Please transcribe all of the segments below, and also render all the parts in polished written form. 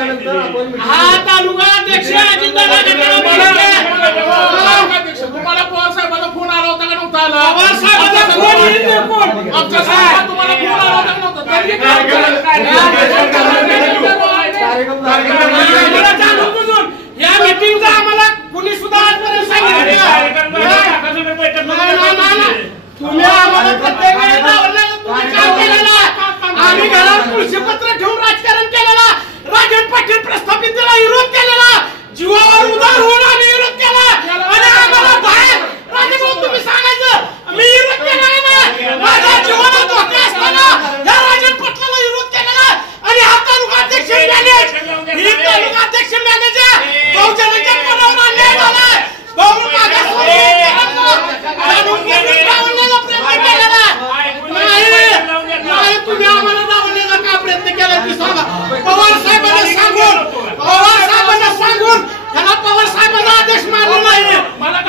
हा तालुका अध्यक्ष तुम्हाला पवार साहेबांचा फोन आला होता का नव्हता आला? पवार साहेबांचा फोन आमच्या साहेब तुम्हाला फोन आला होता का नव्हता? या मीटिंगचा आम्हाला कुणी सुद्धा आजपर्यंत सांगितलं तुम्ही आम्हाला प्रत्येक वेळेस तुम्ही काम केलेलं आम्ही घरात कृषीपत्र ठेवून राजकारण केलेला राजन पाटील प्रस्थापित त्याला विरोध केलेला जीवावर उदार होऊन आम्ही विरोध केला आणि आम्हाला बाहेर राजेभाऊ तुम्ही सांगायचं मी विरोध केला ना माझ्या जीवाला धोका असताना या राजन पाटलाला विरोध केलेला आणि हा तालुका अध्यक्ष मॅनेज ही तालुका अध्यक्ष मॅनेजर बहुजनाच्या पदावर अन्याय झाला बहु मागासवर्गीय तुम्ही आम्हाला दावण्याचा का प्रयत्न केला ती सांगा पवार साहेबांना सांगून त्याला पवार साहेबांना आदेश मारला नाही आम्हाला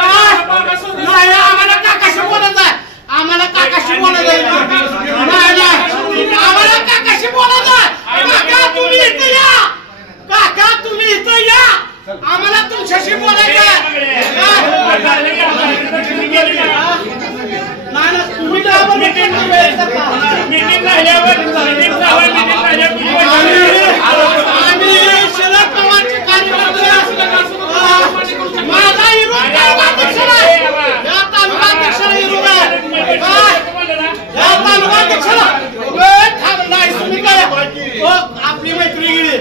काकाशी बोलत आहे आम्हाला काकाशी बोलत आहे आम्हाला काकाशी बोलत आहे काका तुम्ही इथे या काका तुम्ही इथे या आम्हाला तुमच्याशी बोलायचं आहे तुम्ही आम्ही शरद पवारचे कार्यकर्ते माझा विरोध या तालुका अध्यक्षाला विरोध आहे या तालुका अध्यक्षाला तुम्ही काय आपली मैत्री गेली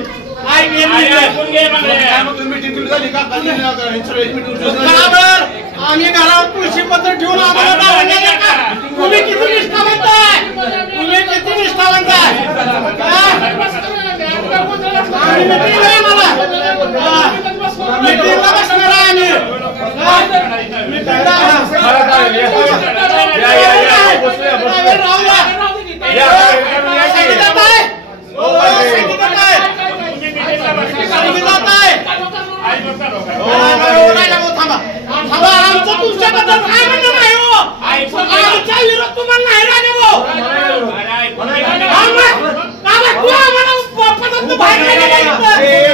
आम्ही घरावर कृषी पत्र ठेवून आम्हाला तुम्ही किती निष्ठावंत आहे तुम्ही किती निष्ठावंत आहे मीटिंगला बसणार आहे आमचं तुमच्याबद्दल काय म्हणणं नाही हो आमचा विरोध तुम्हाला नाही राहणे हो आम्हाला बाहेर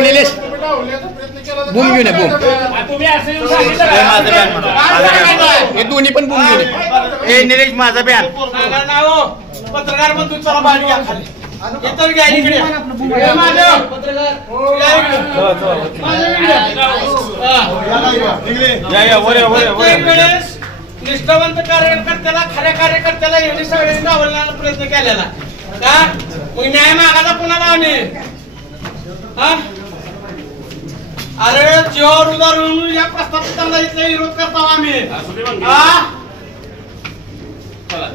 निलेश बूम घेऊन ये बूम हे दोन्ही पण बूम घेऊन ये निलेश माझा बॅन पत्रकार बंधू चला बाहेर घ्या खाली इतर घ्या इकडे निष्ठावंत कार्यकर्त्याला खऱ्या कार्यकर्त्याला यांनी सगळ्यांनी डावलण्याचा प्रयत्न केलेला का मग न्याय मागायला कुणाला आम्ही अरे जीवावर उदार होऊन या प्रस्तावितांना इथला विरोध करतो आम्ही चला